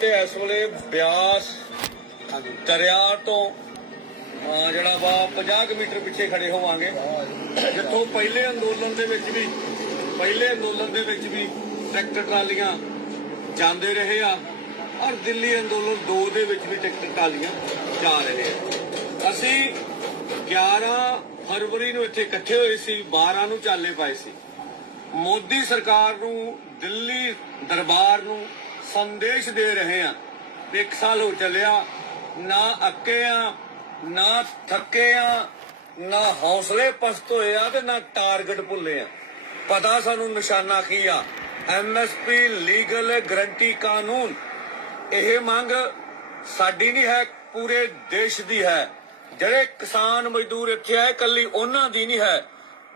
ਤੇ ਇਸ ਵੇਲੇ ਬਿਆਸ ਦਰਿਆ ਤੋਂ ਜਿਹੜਾ ਵਾ 50 ਕੁ ਮੀਟਰ ਪਿੱਛੇ ਖੜੇ ਹੋਵਾਂਗੇ। ਜਿੱਥੋਂ ਪਹਿਲੇ ਅੰਦੋਲਨ ਦੇ ਵਿੱਚ ਵੀ ਪਹਿਲੇ ਅੰਦੋਲਨ ਦੇ ਵਿੱਚ ਵੀ ਟਰੈਕਟਰ ਟਰਾਲੀਆਂ ਜਾਂਦੇ ਰਹੇ ਆ ਔਰ ਦਿੱਲੀ ਅੰਦੋਲਨ 2 ਦੇ ਵਿੱਚ ਵੀ ਟਰੈਕਟਰ ਟਰਾਲੀਆਂ ਜਾ ਰਹੇ ਆ। ਅਸੀਂ 11 ਫਰਵਰੀ ਨੂੰ ਇੱਥੇ ਇਕੱਠੇ ਹੋਏ ਸੀ 12 ਨੂੰ ਚਾਲੇ ਪਾਏ ਸੀ। ਮੋਦੀ ਸਰਕਾਰ ਨੂੰ ਦਿੱਲੀ ਦਰਬਾਰ ਨੂੰ ਸੰਦੇਸ਼ ਦੇ ਰਹੇ ਆ ਵੀ ਇੱਕ ਸਾਲ ਹੋ ਚੱਲਿਆ, ਨਾ ਅੱਕੇ ਆ, ਨਾ ਥੱਕੇ ਆ, ਨਾ ਹੌਸਲੇ ਪਸਤ ਹੋਏ ਆ ਤੇ ਨਾ ਟਾਰਗੇਟ ਭੁੱਲੇ ਆ। ਪਤਾ ਸਾਨੂੰ ਨਿਸ਼ਾਨਾ ਕੀ ਆ? ਐਮਐਸਪੀ ਲੀਗਲ ਗਰੰਟੀ ਕਾਨੂੰਨ। ਇਹ ਮੰਗ ਸਾਡੀ ਨਹੀਂ ਹੈ, ਪੂਰੇ ਦੇਸ਼ ਦੀ ਹੈ। ਜਿਹੜੇ ਕਿਸਾਨ ਮਜ਼ਦੂਰ ਇੱਥੇ ਆਏ ਕੱਲੀ ਉਹਨਾਂ ਦੀ ਨਹੀਂ ਹੈ।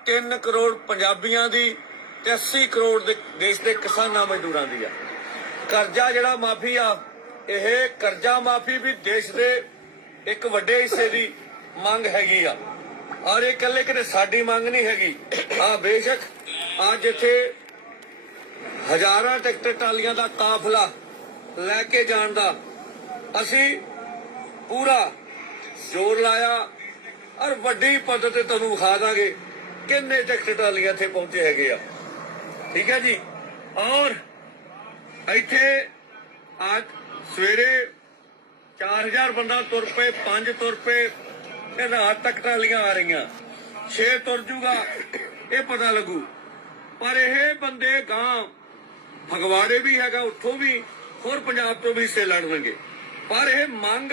3 ਕਰੋੜ ਪੰਜਾਬੀਆਂ ਦੀ ਤੇ 80 ਕਰੋੜ ਦੇ ਦੇਸ਼ ਦੇ ਕਿਸਾਨਾਂ ਮਜ਼ਦੂਰਾਂ ਦੀ ਆ। ਕਰਜ਼ਾ ਜਿਹੜਾ ਮਾਫੀ ਆ, ਇਹ ਕਰਜ਼ਾ ਮਾਫੀ ਵੀ ਦੇਸ਼ ਦੇ ਇੱਕ ਵੱਡੇ ਹਿੱਸੇ ਦੀ ਮੰਗ ਹੈਗੀ ਆ। ਔਰ ਇਹ ਇਕੱਲੇ ਕਿਤੇ ਸਾਡੀ ਮੰਗ ਨਹੀਂ ਹੈਗੀ। ਆ ਬੇਸ਼ੱਕ ਅੱਜ ਇੱਥੇ ਹਜ਼ਾਰਾਂ ਟਰੈਕਟਰ ਟਰਾਲੀਆਂ ਦਾ ਕਾਫਲਾ ਲੈ ਕੇ ਜਾਣ ਦਾ ਅਸੀਂ ਪੂਰਾ ਜ਼ੋਰ ਲਾਇਆ ਔਰ ਵੱਡੀ ਪੱਧਰ ਤੇ ਤੁਹਾਨੂੰ ਵਿਖਾ ਦਾਂਗੇ ਕਿੰਨੇ ਟਰੈਕਟਰ ਟਰਾਲੀਆਂ ਇੱਥੇ ਪਹੁੰਚੇ ਹੈਗੇ ਆ। ਠੀਕ ਹੈ ਜੀ? ਔਰ ਇੱਥੇ ਅੱਜ ਸਵੇਰੇ 4000 ਬੰਦਾ ਤੁਰ ਪਏ 5 ਤੁਰ ਪਏ ਤੇ ਰਾਤ ਤੱਕ ਟਰਾਲੀਆਂ ਆ ਰਹੀਆਂ। 6 ਤੁਰ ਜੂਗਾ, ਇਹ ਪਤਾ ਲੱਗੂ। ਪਰ ਇਹ ਬੰਦੇ ਗਾਂ ਫਗਵਾੜੇ ਵੀ ਹੈਗਾ, ਉੱਥੋਂ ਵੀ, ਹੋਰ ਪੰਜਾਬ ਤੋਂ ਵੀ ਹਿੱਸੇ ਲੜਨਗੇ ਪਰ ਇਹ ਮੰਗ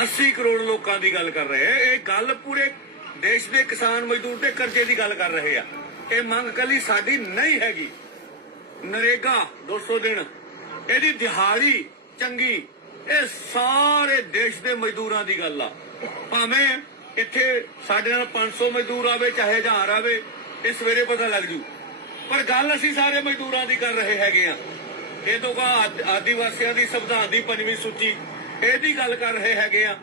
80 ਕਰੋੜ ਲੋਕਾਂ ਦੀ ਗੱਲ ਕਰ ਰਹੇ ਇਹ ਗੱਲ ਪੂਰੇ ਦੇਸ਼ ਦੇ ਕਿਸਾਨ ਮਜ਼ਦੂਰ ਦੇ ਕਰਜ਼ੇ ਦੀ ਗੱਲ ਕਰ ਰਹੇ ਆ। ਇਹ ਮੰਗ ਕੱਲੀ ਸਾਡੀ ਨਹੀਂ ਹੈਗੀ। ਨਰੇਗਾ 200 ਦਿਨ। ਇਹਦੀ ਦਿਹਾੜੀ ਚੰਗੀ। ਇਹ ਸਾਰੇ ਦੇਸ਼ ਦੇ ਮਜ਼ਦੂਰਾਂ ਦੀ ਗੱਲ ਆ। ਭਾਵੇਂ ਇੱਥੇ ਸਾਡੇ ਨਾਲ 500 ਮਜ਼ਦੂਰ ਆਵੇ, ਚਾਹੇ ਹਜ਼ਾਰ ਆਵੇ, ਇਹ ਸਵੇਰੇ ਪਤਾ ਲੱਗ ਜੂ। ਪਰ ਗੱਲ ਅਸੀਂ ਸਾਰੇ ਮਜ਼ਦੂਰਾਂ ਦੀ ਕਰ ਰਹੇ ਹੈਗੇ ਆ। ਇਹ ਤੋਂ ਕਾ ਆਦੀਵਾਸੀਆਂ ਦੀ, ਸੰਵਿਧਾਨ ਦੀ ਪੰਜਵੀਂ ਸੂਚੀ, ਇਹਦੀ ਗੱਲ ਕਰ ਰਹੇ ਹੈਗੇ ਆ।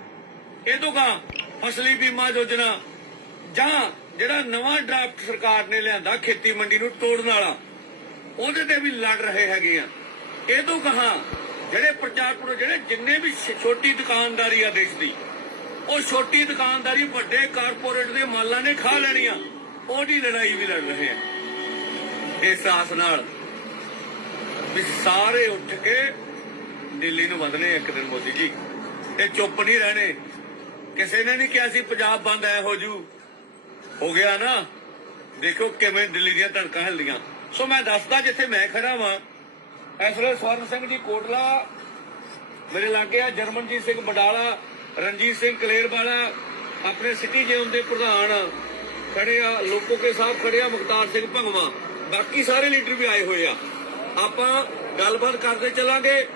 ਇਹ ਤੋਂ ਕਾ ਫਸਲੀ ਬੀਮਾ ਯੋਜਨਾ, ਜਾਂ ਜਿਹੜਾ ਨਵਾਂ ਡਰਾਫਟ ਸਰਕਾਰ ਨੇ ਲਿਆਂਦਾ ਖੇਤੀ ਮੰਡੀ ਨੂੰ ਤੋੜਨ ਵਾਲਾ ਉਹਦੇ ਤੇ ਵੀ ਲੜ ਰਹੇ ਹੈਗੇ ਆ। ਇਹ ਤੋਂ ਕਹਾ, ਜਿਹੜੇ ਪ੍ਰਚਾਰ ਜਿਹੜੇ ਜਿੰਨੇ ਵੀ ਛੋਟੀ ਦੁਕਾਨਦਾਰੀ ਆ ਦੇਸ਼ ਦੀ, ਉਹ ਛੋਟੀ ਦੁਕਾਨਦਾਰੀ ਵੱਡੇ ਕਾਰਪੋਰੇਟ ਦੇ ਮਾਲਾਂ ਨੇ ਖਾ ਲੈਣੀ ਆ। ਉਹਦੀ ਲੜਾਈ ਵੀ ਲੜ ਰਹੇ ਆ। ਇਸ ਆਸ ਨਾਲ ਵੀ ਸਾਰੇ ਉੱਠ ਕੇ ਦਿੱਲੀ ਨੂੰ ਵਧਣੇ ਇੱਕ ਦਿਨ ਮੋਦੀ ਜੀ। ਇਹ ਚੁੱਪ ਨਹੀਂ ਰਹਿਣੇ। ਕਿਸੇ ਨੇ ਨਹੀਂ ਕਿਹਾ ਸੀ ਪੰਜਾਬ ਬੰਦ ਐ ਹੋ ਜੂ। ਹੋ ਗਿਆ ਨਾ। ਦੇਖੋ ਕਿਵੇਂ ਦਿੱਲੀ ਦੀਆਂ ਧੜਕਾਂ ਹਿਲਦੀਆਂ। ਸੋ ਮੈਂ ਦੱਸਦਾ ਜਿੱਥੇ ਮੈਂ ਖੜਾ ਵਾਂ, ਇਸ ਵੇਲੇ ਸਵਰਨ ਸਿੰਘ ਜੀ ਕੋਟਲਾ, ਮੇਰੇ ਲਾਗੇ ਆ ਜਰਮਨਜੀਤ ਸਿੰਘ ਬਡਾਲਾ ਰਣਜੀਤ ਸਿੰਘ ਕਲੇਰਵਾਲਾ, ਆਪਣੇ ਸਿਟੀ ਜੇਉਨ ਦੇ ਪ੍ਰਧਾਨ ਖੜੇ ਆ ਲੋਕੋ ਕੇ ਸਾਹਿਬ ਖੜੇ ਆ, ਮੁਖਤਾਰ ਸਿੰਘ ਭੰਗਵਾ। ਬਾਕੀ ਸਾਰੇ ਲੀਡਰ ਵੀ ਆਏ ਹੋਏ ਆ। ਆਪਾਂ ਗੱਲਬਾਤ ਕਰਦੇ ਚੱਲਾਂਗੇ।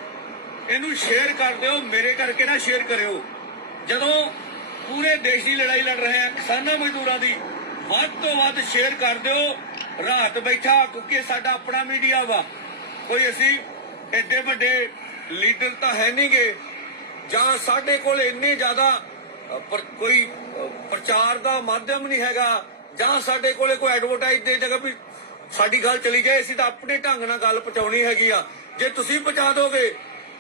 ਇਹਨੂੰ ਸ਼ੇਅਰ ਕਰ ਦਿਓ, ਮੇਰੇ ਕਰਕੇ ਨਾ ਸ਼ੇਅਰ ਕਰਿਓ। ਜਦੋਂ ਪੂਰੇ ਦੇਸ਼ ਦੀ ਲੜਾਈ ਲੜ ਰਹੇ ਆ, ਕਿਸਾਨਾਂ ਮਜ਼ਦੂਰਾਂ ਦੀ ਵੱਧ ਤੋਂ ਵੱਧ ਸ਼ੇਅਰ ਕਰ ਦਿਓ। ਰਾਤ ਬੈਠਾ ਕਿਉਂਕਿ ਸਾਡਾ ਆਪਣਾ ਮੀਡੀਆ ਵਾ। ਕੋਈ ਅਸੀਂ ਐਡੇ ਵੱਡੇ ਲੀਡਰ ਤਾਂ ਹੈ ਨਹੀਂਗੇ। ਜਾਂ ਸਾਡੇ ਕੋਲ ਇੰਨੇ ਜ਼ਿਆਦਾ ਕੋਈ ਪ੍ਰਚਾਰ ਦਾ ਮਾਧਿਅਮ ਨਹੀਂ ਹੈਗਾ। ਜਾਂ ਸਾਡੇ ਕੋਲੇ ਕੋਈ ਐਡਵਰਟਾਈਜ਼ ਦੇ ਜਗ੍ਹਾ ਵੀ ਸਾਡੀ ਗੱਲ ਚਲੀ ਜਾਏ, ਅਸੀਂ ਤਾਂ ਆਪਣੇ ਢੰਗ ਨਾਲ ਗੱਲ ਪਹੁੰਚਾਉਣੀ ਹੈਗੀ ਆ। ਜੇ ਤੁਸੀਂ ਪਹੁੰਚਾ ਦੋਗੇ,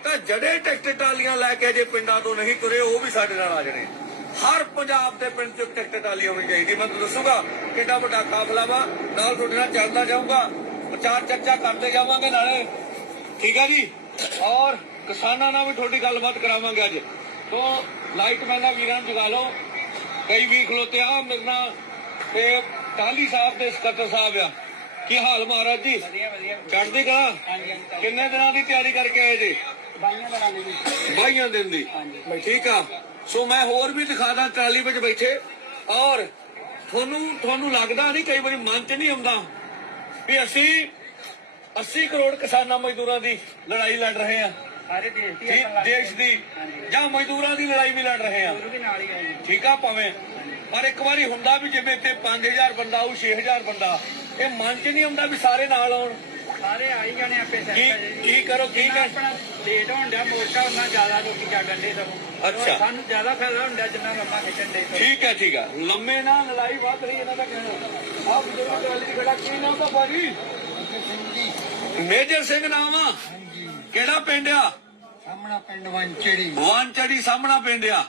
ਤਾਂ ਜਿਹੜੇ ਟਿਕਟ ਟਾਲੀਆਂ ਲੈ ਕੇ ਜੇ ਪਿੰਡਾਂ ਤੋਂ ਨਹੀਂ ਤੁਰੇ, ਉਹ ਵੀ ਸਾਡੇ ਨਾਲ ਆ ਜਾਣੇ। ਹਰ ਪੰਜਾਬ ਦੇ ਪਿੰਡ ਚ ਟਿਕਟ ਟਾਲੀ ਹੋਣੀ ਚਾਹੀਦੀ। ਮੈਂ ਤੁਹਾਨੂੰ ਦੱਸੂਗਾ ਕਿੰਨਾ ਵੱਡਾ ਕਾਫਲਾ ਵਾ। ਨਾਲ ਤੁਹਾਡੇ ਨਾਲ ਚੱਲਦਾ ਜਾਊਗਾ। ਪ੍ਰਚਾਰ ਚਰਚਾ ਕਰਦੇ ਜਾਵਾਂਗੇ ਨਾਲੇ। ਠੀਕ ਹੈ ਜੀ? ਔਰ ਕਿਸਾਨਾਂ ਨਾਲ ਵੀ ਤੁਹਾਡੀ ਗੱਲਬਾਤ ਕਰਾਵਾਂਗੇ ਅੱਜ। ਤੋਂ ਲਾਈਟ ਮੈਨਾਂ ਵੀਰਾਂ ਨੂੰ ਜਗਾ ਲਓ। ਕਈ ਵੀ ਖਲੋਤੇ ਆ ਮੇਰੇ ਨਾਲ ਤੇ ਟਾਲੀ ਸਾਹਿਬ ਦੇ ਸਕੱਤਰ ਸਾਹਿਬ ਆ। ਕੀ ਹਾਲ ਮਹਾਰਾਜ ਜੀ? ਵਧੀਆ ਵਧੀਆ। ਚੜ੍ਹਦੀ ਕਲਾ? ਕਿੰਨੇ ਦਿਨਾਂ ਦੀ ਤਿਆਰੀ ਕਰਕੇ ਆਏ ਜੀ? ਬਾਈਆਂ ਦਾ ਦਿਨ ਦੀ। ਠੀਕ ਆ। ਸੋ ਮੈਂ ਹੋਰ ਵੀ ਦਿਖਾਦਾ ਟਰਾਲੀ ਵਿੱਚ ਬੈਠੇ। ਔਰ ਤੁਹਾਨੂੰ ਤੁਹਾਨੂੰ ਲੱਗਦਾ ਨਹੀਂ ਕਈ ਵਾਰੀ ਮਨ 'ਚ ਨਹੀਂ ਆਉਂਦਾ ਵੀ ਅਸੀਂ 80 ਕਰੋੜ ਕਿਸਾਨਾਂ ਮਜ਼ਦੂਰਾਂ ਦੀ ਲੜਾਈ ਲੜ ਰਹੇ ਆ ਸਾਰੇ ਦੇਸ਼ ਦੀ ਦੇਸ਼ ਜਾਂ ਮਜ਼ਦੂਰਾਂ ਦੀ ਲੜਾਈ ਵੀ ਲੜ ਰਹੇ ਆ ਠੀਕ ਆ ਭਾਵੇਂ। ਪਰ ਇੱਕ ਵਾਰੀ ਹੁੰਦਾ ਵੀ ਜਿਵੇਂ ਇੱਥੇ 5000 ਬੰਦਾ ਆਊ 6000 ਬੰਦਾ ਇਹ ਮਨ 'ਚ ਨਹੀਂ ਆਉਂਦਾ ਵੀ ਸਾਰੇ ਨਾਲ ਆਉਣ। ਸਾਰੇ ਆਈ ਜਾਣੇ ਆਪੇ ਕੀ ਕੀ ਕਰੋ ਕੀ ਕਰ ਆਪਣਾ ਲੇਟ ਹੋਣ ਡਿਆ ਮੋਰਚਾ ਉਹਨਾਂ ਜ਼ਿਆਦਾ ਲੋਕੀ ਜਾਗਣ ਦੇ ਸਗੋਂ। ਅੱਛਾ। ਸਾਨੂੰ ਜ਼ਿਆਦਾ ਫਾਇਦਾ ਹੁੰਦਾ ਜਿੰਨਾ ਲੰਮਾ ਖਿੱਚਣ ਦੇ ਠੀਕ ਹੈ ਠੀਕ ਹੈ। ਲੰਮੇ ਨਾਲ ਲੜਾਈ ਵੱਧ ਰਹੀ ਇਹਨਾਂ ਦਾ ਕਹਿਣਾ। ਆਪ ਜਿਹੜਾ ਟਰਾਲੀ 'ਚ ਖੜਾ ਕੀ ਨਾਮ ਦਾ ਭਾਜੀ ਮੇਜਰ ਸਿੰਘ ਨਾਮ ਆ। ਕਿਹੜਾ ਪਿੰਡ ਆ? ਸਾਹਮਣਾ ਪਿੰਡ ਵੰਚੜੀ। ਵਾਂਚੜੀ ਸਾਹਮਣਾ ਪਿੰਡ ਆ।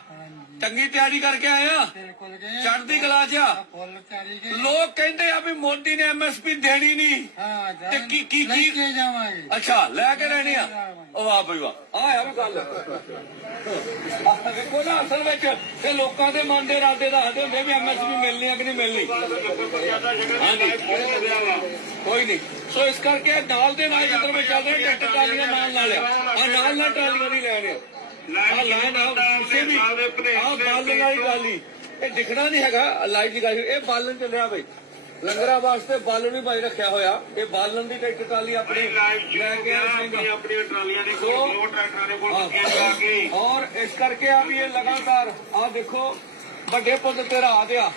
ਚੰਗੀ ਤਿਆਰੀ ਕਰਕੇ ਆਏ ਆ ਬਿਲਕੁਲ ਚੜ੍ਹਦੀ ਕਲਾ ਚ ਆ। ਫੁੱਲ ਲੋਕ ਕਹਿੰਦੇ ਆ ਵੀ ਮੋਦੀ ਨੇ ਐਮਐਸਪੀ ਦੇਣੀ ਨਹੀਂ। ਹਾਂ ਤੇ ਕੀ- ਕੀ- ਲੈ ਕੀ- ਕੇ ਜਾਵਾਂਗੇ। ਅੱਛਾ ਲੈ ਕੇ ਰਹਿਣੇ ਆ। ਉਹ ਵਾਹ ਬਈ ਵਾਹ। ਆ ਆ ਵੀ ਗੱਲ। ਆਹ ਵੇਖੋ ਨਾ ਅਸਲ ਵਿੱਚ ਤੇ ਲੋਕਾਂ ਦੇ ਮਨ ਦੇ ਇਰਾਦੇ ਦੱਸਦੇ ਹੁੰਦੇ ਵੀ ਐਮਐਸਪੀ ਮਿਲਣੀ ਆ ਕਿ ਨਹੀਂ ਮਿਲਣੀ। ਹਾਂਜੀ। ਕੋਈ ਨਹੀਂ। ਸੋ ਇਸ ਕਰਕੇ ਨਾਲ ਦੇ ਨਾਲ ਜਿੱਧਰ ਮੈਂ ਚੱਲ ਰਿਹਾ ਟਰੈਕਟਰ ਟਰਾਲੀਆਂ ਨਾਲ ਨਾਲ ਆ। ਆਹ ਨਾਲ ਨਾਲ ਟਰਾਲੀਆਂ ਨਹੀਂ ਲੈਣੇ ਆ ਲਾਈਨ ਆ ਕਿਸੇ ਵੀ ਆ ਬਾਲਣ ਵਾਲੀ ਟਰਾਲੀ ਇਹ ਦਿਖਣਾ ਨਹੀਂ ਹੈਗਾ ਲਾਈਟ ਦੀ ਗੱਲ ਇਹ ਬਾਲਣ ਚੱਲਿਆ ਬਈ। ਲੰਗਰਾਂ ਵਾਸਤੇ ਬਾਲਣ ਵੀ ਭਾਈ ਰੱਖਿਆ ਹੋਇਆ। ਇਹ ਬਾਲਣ ਦੀ ਟਰੈਕਟਰ ਟਰਾਲੀ ਆਪਣੀ ਲੈ ਕੇ ਆਏ ਸਿੰਘ ਆਪਣੀਆਂ ਟਰਾਲੀਆਂ ਦੇ ਸੋ ਕੋਲ ਦੋ ਟਰੈਕਟਰਾਂ ਦੇ ਕੋਲ ਲੱਗੀਆਂ ਜਾ ਕੇ। ਔਰ ਇਸ ਕਰਕੇ ਆ ਵੀ ਇਹ ਲਗਾਤਾਰ ਆ ਦੇਖੋ ਵੱਡੇ ਪੁੱਤ ਤੇ ਆ।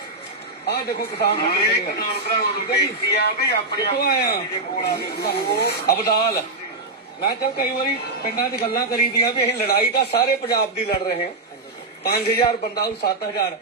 ਦੇਖੋ ਕਿਸਾਨ ਇਹ ਸਾਡੇ ਕਿਸਾਨ ਭਰਾਵਾਂ ਨੂੰ ਬੇਨਤੀ ਆ ਵੀ ਆਪਣੀਆਂ ਕਿੱਥੋਂ ਆਏ ਆ? ਦੇ ਕੋਲ ਆ ਕੇ ਅਬਦਾਲ। ਮੈਂ ਤਾਂ ਕਈ ਵਾਰੀ ਪਿੰਡਾਂ 'ਚ ਗੱਲਾਂ ਕਰੀ ਦੀਆਂ ਵੀ ਅਸੀਂ ਲੜਾਈ ਤਾਂ ਸਾਰੇ ਪੰਜਾਬ ਦੀ ਲੜ ਰਹੇ ਹਾਂ। 5000 ਬੰਦਾ ਉਹ 7000